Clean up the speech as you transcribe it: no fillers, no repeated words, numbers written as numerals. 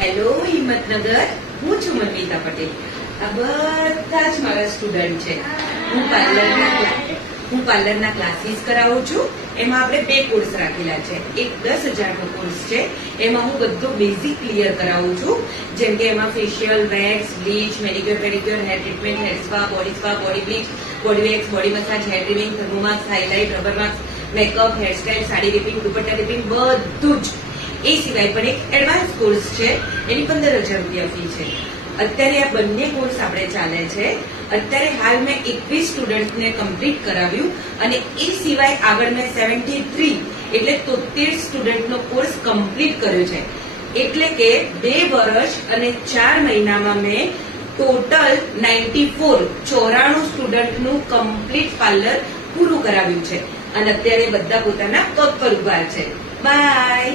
Hello Himmatnagar, હું છું મનમિતા પટેલ. આ બધા જ મારા સ્ટુડન્ટ છે. હું પાર્લરના ક્લાસીસ કરાવું છું. એમાં આપણે 2 કોર્સ રાખેલા છે. એક 10,000 નો કોર્સ છે, એમાં હું બધો બેઝિક ક્લિયર કરાવું છું. જેમ કે એમાં facial, wax, bleach, manicure, pedicure, hair treatment, hair spa, body bleach, body wax, body massage, hair trimming, thermo mask, highlight, rubber mask, makeup, hairstyle, sari wrapping, dupatta wrapping, બધું જ. એ સિવાય પણ એક એડવાન્સ કોર્સ છે, એની 15,000 રૂપિયા ફી છે. અત્યારે આ બંને કોર્સ આપણે ચાલે છે. અત્યારે હાલ મેં 21 સ્ટુડન્ટને કમ્પ્લીટ કરાવ્યું અને એ સિવાય આગળ મેં 73 એટલે 73 સ્ટુડન્ટનો કોર્સ કમ્પ્લીટ કર્યો છે. એટલે કે 2 વર્ષ અને 4 મહિનામાં મેં ટોટલ 94 સ્ટુડન્ટનું કમ્પ્લીટ પાર્લર પૂરું કરાવ્યું છે અને અત્યારે બધા પોતાના પગ પર ઉભા છે. બાય.